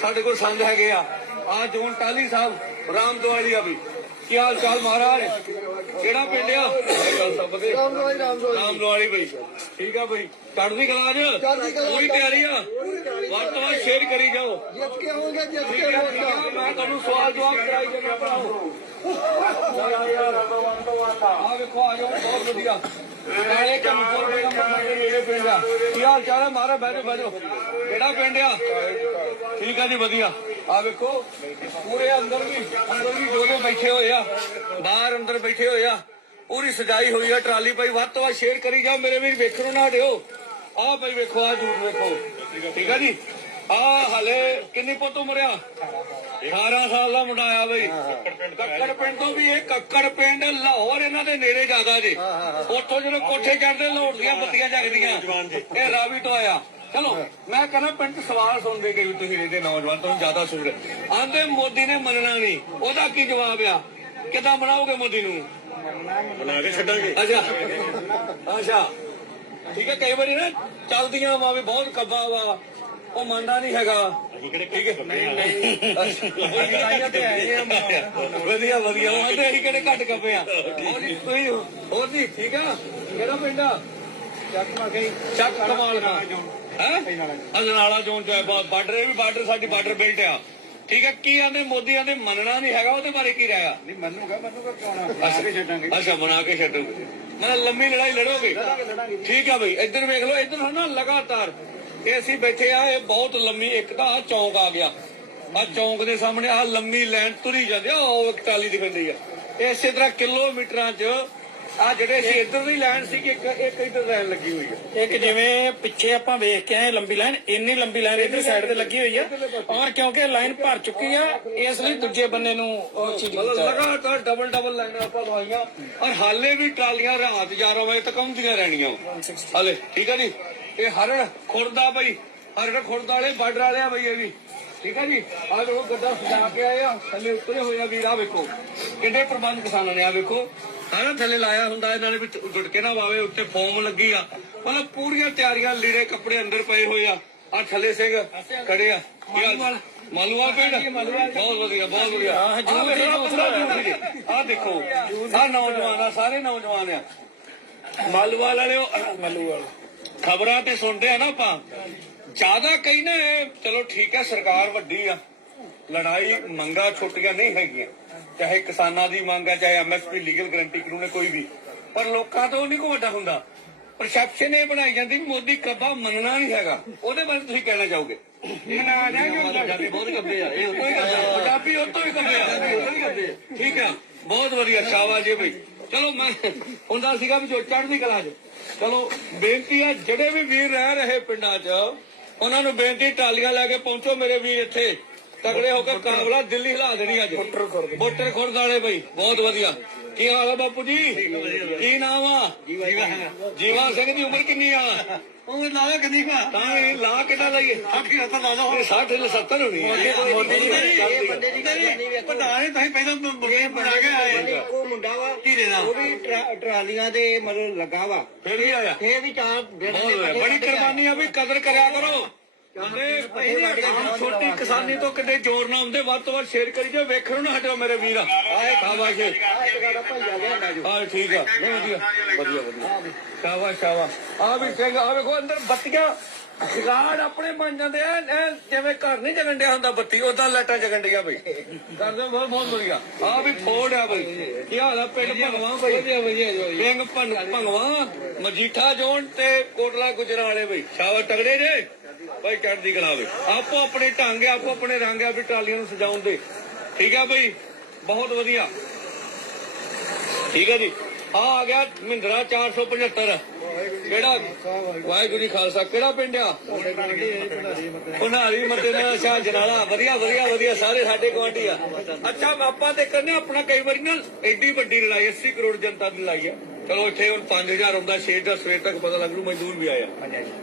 ਸਾਡੇ ਕੋਲ ਸੰਦ ਹੈਗੇ ਆ। ਆ ਜੋਨ ਟਾਲੀ ਸਾਹਿਬ ਰਾਮ ਦੁਆਲੀ ਆ ਵੀ। ਕੀ ਹਾਲ ਚਾਲ ਮਹਾਰਾਜ? ਕਿਹੜਾ ਪਿੰਡ ਆ? ਗੱਲ ਸਭ ਦੇ ਰਾਮ ਰੋਈ ਰਾਮ ਦੁਆਲੀ ਬਈ। ਠੀਕ ਆ ਬਈ। ਚੜ੍ਹਦੀ ਕਲਾ ਚ। ਚੜ੍ਹਦੀ ਕਲਾ ਚ। ਪੂਰੀ ਤਿਆਰੀ ਆ। ਵੱਧ ਤੋਂ ਵੱਧ ਸ਼ੇਅਰ ਕਰੀ ਜਾਓ। ਜਿੱਤ ਕੇ ਆਉਂਗੇ ਜਿੱਤ ਕੇ ਮੈਂ ਤੁਹਾਨੂੰ ਸਵਾਲ ਜਵਾਬ ਕਰਾਈ ਜਾਂਦਾ ਭਰਾਓ। ਆ ਵੇਖੋ ਆ ਜਾਓ ਬਹੁਤ ਵਧੀਆ। ਨਾਲੇ ਕੰਪੋਰ ਦੇ ਨੰਬਰ ਦੇ ਮੇਰੇ ਪਿੰਡ ਆ। ਕੀ ਹਾਲ ਚਾਲ ਹੈ ਮਾਰਾ ਬੈਠੋ ਬੈਠੋ ਕਿਹੜਾ ਪਿੰਡ ਆ? ਠੀਕ ਆ ਜੀ ਵਧੀਆ। ਆ ਵੇਖੋ ਪੂਰੇ ਅੰਦਰ ਵੀ ਅੰਦਰ ਵੀ ਜੋਦੇ ਬੈਠੇ ਹੋਏ ਆ ਬਾਹਰ ਅੰਦਰ ਬੈਠੇ ਹੋਏ ਆ ਪੂਰੀ ਸਜਾਈ ਹੋਈ ਆ ਟਰਾਲੀ ਭਾਈ ਵੱਧ ਤੋਂ ਵੱਧ ਸ਼ੇਅਰ ਕਰੀ ਜਾਓ। ਮੇਰੇ ਵੀਰ ਵੇਖਣ ਨਾ ਦਿਓ। ਆ ਭਾਈ ਵੇਖੋ ਆ ਝੂਠ ਵੇਖੋ। ਠੀਕ ਆ ਜੀ? ਆ ਹਲੇ ਕਿੰਨੀ ਪੁੱਤ ਉਮਰਿਆ 18 ਸਾਲ ਦਾ ਮੁੰਡਾ ਆ ਬਈ। ਕੱਕੜ ਪਿੰਡ ਤੋਂ ਵੀ ਇਹ ਕੱਕੜ ਪਿੰਡ ਲਾਹੌਰ ਇਹਨਾਂ ਦੇ ਨੇੜੇ ਜ਼ਿਆਦਾ ਜੇ। ਉੱਥੋਂ ਜਦੋਂ ਕੋਠੇ ਚੜਦੇ ਲਾਹੌਰ ਦੀਆਂ ਬੱਤੀਆਂ ਜਗਦੀਆਂ ਇਹ ਰਾਵੀ ਤੋਂ ਆਇਆ। ਚਲੋ ਮੈਂ ਕਹਿੰਦਾ ਪਿੰਡ ਸਵਾਲ ਸੁਣਦੇ ਗਏ ਤੁਸੀਂ ਇਹਦੇ ਨੌਜਵਾਨ ਤੋਂ ਜ਼ਿਆਦਾ ਸੁਣ ਆਂਦੇ ਮੋਦੀ ਨੇ ਮੰਨਣਾ ਨਹੀਂ। ਉਹਦਾ ਕੀ ਜਵਾਬ ਆ? ਕਿਦਾਂ ਬਣਾਓਗੇ ਮੋਦੀ ਨੂੰ? ਬਣਾ ਕੇ ਛੱਡਾਂਗੇ। ਅੱਛਾ। ਅੱਛਾ। ਠੀਕ ਹੈ ਕਈ ਵਾਰੀ ਨਾ ਚੱਲਦੀਆਂ ਵਾ ਵੀ ਬਹੁਤ ਕੱਬਾ ਵਾ ਉਹ ਮੰਨਦਾ ਨਹੀਂ ਹੈਗਾ। ਠੀਕ ਹੈ ਨਹੀਂ ਨਹੀਂ। ਤੇ ਆਏ ਆ ਵਧੀਆ ਵਧੀਆ। ਉਹ ਆਂਦੇ ਅਸੀਂ ਕਿਹੜੇ ਘੱਟ ਕੱਬੇ ਆ? ਹੋਰ ਜੀ। ਤੁਸੀਂ ਹੋਰ ਜੀ ਠੀਕ ਆ? ਕਿਹੜਾ ਪਿੰਡ ਆ? ਚੱਕ ਮਾ ਗਈ ਚੱਕ ਕਮਾਲ ਦਾ ਹੈ? ਅਜਨਾਲਾ ਜ਼ੋਨ ਚ ਹੈ ਬਾਰਡਰ ਇਹ ਵੀ ਬਾਰਡਰ ਸਾਡੀ ਬਾਰਡਰ ਬੈਲਟ ਆ। ਠੀਕ ਹੈ ਕੀ ਆਂਦੇ ਮੋਦੀ ਆਂਦੇ ਮੰਨਣਾ ਨਹੀਂ ਹੈਗਾ ਉਹਦੇ ਬਾਰੇ ਕੀ ਰਾਇਆ ਨਹੀਂ ਮੰਨੂਗਾ ਮੰਨੂਗਾ ਕਿਉਂ ਨਾ ਬਣਾ ਕੇ ਛੱਡਾਂਗੇ। ਅੱਛਾ ਬਣਾ ਕੇ ਛੱਡੋਗੇ। ਮਤਲਬ ਲੰਮੀ ਲੜਾਈ ਲੜੋਗੇ? ਠੀਕ ਆ ਬਈ ਇੱਧਰ ਵੇਖ ਲਓ ਇੱਧਰ ਨਾ ਲਗਾਤਾਰ। ਇਹ ਅਸੀਂ ਬੈਠੇ ਆ ਇਹ ਬਹੁਤ ਲੰਮੀ ਇੱਕ ਤਾਂ ਆਹ ਚੌਂਕ ਆ ਗਿਆ। ਆ ਚੌਂਕ ਦੇ ਸਾਹਮਣੇ ਆ ਲੰਮੀ ਲਾਈਨ ਤੁਰੀ ਜਾਂਦੀ ਆ ਉਹ ਇੱਕ ਟਾਲੀ ਦਿਖਦੀ ਆ। ਇਸੇ ਤਰ੍ਹਾਂ ਕਿਲੋਮੀਟਰਾਂ 'ਚ ਆ ਜਿਹੜੇ ਸੀ ਇੱਧਰ ਦੀ ਲਾਈਨ ਸੀ ਕਿ ਇੱਕ ਇੱਕ ਇੱਧਰ ਲਾਈਨ ਲੱਗੀ ਹੋਈ ਆ। ਇੱਕ ਜਿਵੇਂ ਪਿੱਛੇ ਆਪਾਂ ਵੇਖ ਕੇ ਆਏ ਲੰਬੀ ਲਾਈਨ ਇੰਨੀ ਲੰਬੀ ਲਾਈਨ ਇਧਰ ਸਾਈਡ ਤੇ ਲੱਗੀ ਹੋਈ ਆ। ਔਰ ਕਿਉਂਕਿ ਲਾਈਨ ਭਰ ਚੁੱਕੀ ਆ ਇਸ ਲਈ ਦੂਜੇ ਬੰਨੇ ਨੂੰ ਉਹ ਚੀਜ਼ ਲਗਾਤਾਰ ਡਬਲ ਡਬਲ ਲਾਈਨਾਂ ਆਪਾਂ ਲਵਾਈਆਂ ਔਰ ਹਾਲੇ ਵੀ ਟਰਾਲੀਆਂ ਰਾਤ 11 ਵਜੇ ਤੱਕ ਆਉਂਦੀਆਂ ਰਹਿਣੀਆਂ। ਹਾਲੇ ਠੀਕ ਹੈ ਜੀ? ਇਹ ਹਰੜ ਖੁਰਦਾ ਬਈ ਹਰੜ ਖੁਰਦ ਵਾਲੇ ਬਾਰਡਰ ਵਾਲੇ ਆ ਬਈ ਇਹ ਵੀ। ਠੀਕ ਹੈ ਜੀ? ਆਹ ਦੇਖੋ ਗੱਡਾ ਸਜਾ ਕੇ ਆਏ ਆ ਥੱਲੇ ਉਤਰੇ ਹੋਏ ਆ ਵੀਰ ਆ ਵੇਖੋ। ਕਿੰਨੇ ਪ੍ਰਬੰਧ ਕਿਸਾਨਾਂ ਨੇ ਆ ਵੇਖੋ। ਸਾਰਾ ਥੱਲੇ ਲਾਇਆ ਹੁੰਦਾ ਇਹਨਾਂ ਨੇ ਵਿੱਚ ਗੁਟਕੇ ਨਾ ਵਾਵੇ ਉੱਤੇ ਫੋਮ ਲੱਗੀ ਆ। ਮਤਲਬ ਪੂਰੀਆਂ ਤਿਆਰੀਆਂ ਲੀੜੇ ਕੱਪੜੇ ਅੰਦਰ ਪਏ ਹੋਏ ਆ। ਆ ਥੱਲੇ ਸਿੰਘ ਖੜੇ ਆ। ਮਾਲੂਵਾਲ ਪਿੰਡ ਬਹੁਤ ਵਧੀਆ ਬਹੁਤ ਵਧੀਆ। ਆਹ ਆਹ ਦੇਖੋ ਆਹ ਨੌਜਵਾਨ ਆ ਸਾਰੇ ਨੌਜਵਾਨ ਆ। ਮਾਲੂਵਾਲ ਵਾਲਿਓ ਮਾਲੂਵਾਲ ਖਬਰਾਂ ਤੇ ਸੁਣਦੇ ਆ ਨਾ ਆਪਾਂ। ਜ਼ਿਆਦਾ ਕਈ ਨਾ ਚਲੋ ਠੀਕ ਹੈ ਸਰਕਾਰ ਵੱਡੀ ਆ। ਲੜਾਈ ਮੰਗਾ ਛੋਟੀਆਂ ਨਹੀਂ ਹੈਗੀਆਂ। ਚਾਹੇ ਕਿਸਾਨਾਂ ਦੀ ਮੰਗ ਹੈ ਚਾਹੇ ਐਮਐਸਪੀ ਲੀਗਲ ਗਰੰਟੀ ਕਾਨੂੰਨ ਹੈ ਕੋਈ ਵੀ। ਪਰ ਲੋਕਾਂ ਤੋਂ ਨਹੀਂ ਕੋ ਵੱਡਾ ਹੁੰਦਾ। ਪਰਸੈਪਸ਼ਨ ਇਹ ਬਣਾਈ ਜਾਂਦੀ ਵੀ ਮੋਦੀ ਕੱਬਾ ਮੰਨਣਾ ਨਹੀਂ ਹੈਗਾ। ਉਹਦੇ ਬਾਰੇ ਤੁਸੀਂ ਕਹਿਣਾ ਚਾਹੋਗੇ? ਮਨਾ ਜਾਗੇ ਪੰਜਾਬੀ ਬਹੁਤ ਕੱਬੇ ਆ ਇਹ ਉੱਤੋਂ ਹੀ ਕੱਬੇ ਆ ਪੰਜਾਬੀ ਉੱਤੋਂ ਹੀ ਕੱਬੇ ਆ। ਉੱਤੋਂ ਹੀ ਕੱਬੇ ਆ। ਠੀਕ ਆ ਬਹੁਤ ਵਧੀਆ ਸ਼ਾਬਾਸ਼ ਜੀ ਬਈ। ਚਲੋ ਮੈਂ ਹੁੰਦਾ ਸੀਗਾ ਵੀ ਜੋ ਚੜ੍ਹਦੀ ਕਲਾ ਚ। ਚਲੋ ਬੇਨਤੀ ਹੈ ਜਿਹੜੇ ਵੀ ਵੀਰ ਰਹਿ ਰਹੇ ਪਿੰਡਾਂ 'ਚ ਉਹਨਾਂ ਨੂੰ ਬੇਨਤੀ ਟਾਲੀਆਂ ਲੈ ਕੇ ਪਹੁੰਚੋ ਮੇਰੇ ਵੀਰ ਇੱਥੇ। ਤਗੜੇ ਹੋ ਕੇ ਕਾਬਲਾ ਦਿੱਲੀ ਹਿਲਾ ਦੇਣੀ ਅੱਜ। ਬੋਟਰ ਖੁਰਦ ਵਾਲੇ ਬਈ ਬਹੁਤ ਵਧੀਆ। ਕੀ ਹਾਲ ਆ ਬਾਪੂ ਜੀ? ਕੀ ਨਾਮ ਆ? ਜੀਵਾ ਸਿੰਘ ਦੀ ਉਮਰ ਕਿੰਨੀ ਆ? ਉਹ ਲਾਵਾ ਕਿੰਨੀ ਕਾ ਤਾਂ ਇਹ ਲਾ ਕਿੰਨਾ ਲਈਏ? 60 70 ਲਾ ਲਓ 60 ਤੇ 70 ਹੋਣੀ ਮੋਦੀ ਦੀ ਪਧਾਰੇ ਤਾਂ ਪਹਿਲਾਂ ਬਗੇ ਬਣਾ ਕੇ ਆਏ। ਉਹ ਮੁੰਡਾ ਵਾ ਧੀਰੇ ਦਾ ਉਹ ਵੀ ਟਰਾ- ਟਰਾਲੀਆਂ ਦੇ ਮਤਲਬ ਲੱਗਾ ਵਾ। ਫੇਰ ਵੀ ਆਇਆ। ਫੇਰ ਵੀ ਚਾਰ। ਬੜੀ ਕੁਰਬਾਨੀ ਆ ਵੀ ਕਦਰ ਕਰਿਆ ਕਰੋ। ਛੋਟੀ ਕਿਸਾਨੀ ਤੋਂ ਕਿਤੇ ਜ਼ੋਰ ਨਾ ਆਉਂਦੇ ਵੱਧ ਤੋਂ ਵੱਧ ਸ਼ੇਅਰ ਕਰੀ ਜਾਓ ਵੇਖਣ ਨੂੰ ਹਟਿਓ ਮੇਰੇ ਵੀਰ। ਸ਼ਾਬਾਸ਼। ਹਾਂ ਠੀਕ ਆ। ਨਹੀਂ ਵਧੀਆ ਵਧੀਆ। ਵਧੀਆ ਸ਼ਾਬਾਸ਼। ਸ਼ਾਬਾਸ਼ ਆ ਵੀ ਸਿੰਘ ਆ ਵੇਖੋ ਅੰਦਰ ਬੱਤੀਆਂ। ਜਗਾੜ ਆਪਣੇ ਬਣ ਜਾਂਦੇ ਆ ਜਿਵੇਂ ਘਰ ਨਹੀਂ ਜਗਣ ਡਿਆ ਹੁੰਦਾ ਬੱਤੀ ਉਦਾਂ ਲਾਈਟਾਂ ਜਗਣ ਡੀਆਂ ਬਈ। ਕਰਦੇ ਬਹੁਤ ਬਹੁਤ ਵਧੀਆ। ਆ ਵੀ ਫੋੜ ਆ ਬਈ। ਕੀ ਹਾਲ ਆ ਪਿੰਡ ਭੰਗਵਾ ਬਈ? ਵਧੀਆ ਵਧੀਆ ਪਿੰਗ ਭੰਗਵਾ ਮਜੀਠਾ ਜੋਨ ਤੇ ਕੋਟਲਾ ਗੁਜਰਾਂ ਵਾਲੇ ਬਈ। ਸ਼ਾਬਾਸ਼ ਤਗੜੇ ਜੇ। ਭਾਈ ਚੜ੍ਹਦੀ ਕਲਾ ਵੇ ਆਪੋ ਆਪਣੇ ਢੰਗ ਆ, ਆਪੋ ਆਪਣੇ ਰੰਗ ਆ ਵੀ ਟਰਾਲੀਆਂ ਨੂੰ ਸਜਾਉਣ ਦੇ। ਠੀਕ ਆ ਬਈ? ਬਹੁਤ ਵਧੀਆ। ਠੀਕ ਹੈ ਜੀ। ਆ ਆ ਗਿਆ ਮਹਿੰਦਰਾ 475 ਕਿਹੜਾ? ਵਾਹਿਗੁਰੂ ਜੀ ਖਾਲਸਾ। ਕਿਹੜਾ ਪਿੰਡ ਆ? ਉਨਾਰੀ ਮਤੇ ਨਾਲ ਸ਼ਾਹ ਜਨਾਲਾ ਵਧੀਆ ਵਧੀਆ ਵਧੀਆ। ਸਾਰੇ ਸਾਡੇ ਗਵਾਂਢੀ ਆ। ਅੱਛਾ, ਆਪਾਂ ਤੇ ਕਹਿੰਦੇ ਆਪਣਾ ਕਈ ਵਾਰੀ ਨਾ, ਐਡੀ ਵੱਡੀ ਲੜਾਈ 80 ਕਰੋੜ ਜਨਤਾ ਦੀ ਲੜਾਈ ਆ। ਚਲੋ ਇੱਥੇ ਹੁਣ 5000 ਹੁੰਦਾ 6 ਦਾ ਸਵੇਰ ਤੱਕ ਪਤਾ ਲੱਗ ਲੂ ਮਜ਼ਦੂਰ ਵੀ ਆਇਆ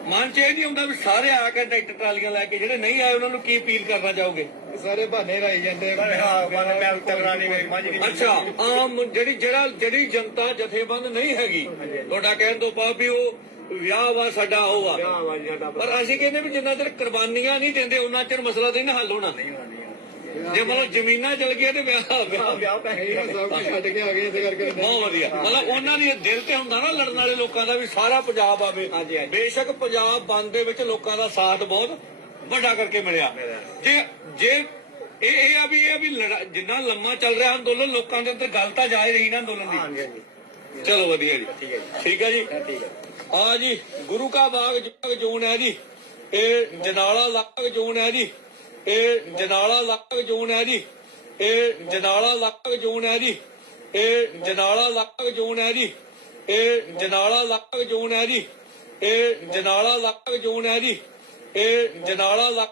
ਮਨ ਚ ਇਹ ਨਹੀਂ ਹੁੰਦਾ ਵੀ ਸਾਰੇ ਆ ਕੇ ਟਰੈਕਟਰ ਟਰਾਲੀਆਂ ਲੈ ਕੇ ਜਿਹੜੇ ਨਹੀਂ ਆਏ ਉਹਨਾਂ ਨੂੰ ਕੀ ਅਪੀਲ ਕਰਨਾ ਚਾਹੋਗੇ? ਸਾਰੇ ਬਹਾਨੇ ਲਾਈ ਜਾਂਦੇ ਨਹੀਂ ਨਹੀਂ ਅੱਛਾ ਆਮ ਜਿਹੜੀ ਜਿਹੜਾ ਜਿਹੜੀ ਜਨਤਾ ਜਥੇਬੰਦ ਨਹੀਂ ਹੈਗੀ ਤੁਹਾਡਾ ਕਹਿਣ ਤੋਂ ਬਾਅਦ ਵੀ ਉਹ ਵਿਆਹ ਵਾ ਸਾਡਾ ਉਹ ਆ ਪਰ ਅਸੀਂ ਕਹਿੰਦੇ ਵੀ ਜਿੰਨਾ ਚਿਰ ਕੁਰਬਾਨੀਆਂ ਨਹੀਂ ਦਿੰਦੇ ਉਹਨਾਂ ਚਿਰ ਮਸਲਾ ਤੇ ਨਾ ਹੱਲ ਹੋਣਾ। ਜੇ ਮਤਲਬ ਜ਼ਮੀਨਾਂ ਚਲ ਗਈਆਂ ਤੇ ਵਿਆਹ ਵਿਆਹ ਵਿਆਹ ਪੈਸੇ ਸਭ ਕੁਝ ਛੱਡ ਕੇ ਆ ਗਏ ਇਸੇ ਕਰਕੇ। ਬਹੁਤ ਵਧੀਆ। ਮਤਲਬ ਉਹਨਾਂ ਦੀ ਦਿਲ ਤੇ ਹੁੰਦਾ ਨਾ ਲੜਨ ਵਾਲੇ ਲੋਕਾਂ ਦਾ ਵੀ ਸਾਰਾ ਪੰਜਾਬ ਆਵੇ। ਬੇਸ਼ੱਕ ਪੰਜਾਬ ਬੰਦ ਦੇ ਵਿੱਚ ਲੋਕਾਂ ਦਾ ਸਾਥ ਬਹੁਤ ਵੱਡਾ ਕਰਕੇ ਮਿਲਿਆ। ਜੇ ਜੇ ਇਹ ਇਹ ਆ ਵੀ ਇਹ ਆ ਵੀ ਜਿੰਨਾ ਲੰਮਾ ਚੱਲ ਰਿਹਾ ਅੰਦੋਲਨ ਲੋਕਾਂ ਦੇ ਅੰਦਰ ਗੱਲ ਤਾਂ ਜਾ ਹੀ ਰਹੀ ਨਾ ਅੰਦੋਲਨ ਦੀ। ਚਲੋ ਵਧੀਆ ਜੀ। ਠੀਕ ਹੈ ਜੀ। ਠੀਕ ਹੈ ਜੀ? ਆ ਜੀ ਗੁਰੂ ਕਾ ਬਾਗ ਜੋਨ ਹੈ ਜੀ। ਇਹ ਜਨਾਲਾ ਲਾਗ ਜੋਨ ਹੈ ਜੀ। ਇਹ ਜਨਾਲਾ ਲਾਗ ਜੋਨ ਹੈ ਜੀ। ਇਹ ਜਨਾਲਾ ਲਾਗ ਜੋਨ ਹੈ ਜੀ। ਇਹ ਜਨਾਲਾ ਲਾਗ ਜੋਨ ਹੈ ਜੀ। ਇਹ ਜਨਾਲਾ ਲਾਗ ਜੋਨ ਹੈ ਜੀ। ਇਹ ਜਨਾਲਾ ਲਾਗ ਜੋਨ ਹੈ ਜੀ। ਇਹ ਜਨਾਲਾ ਲਾਗ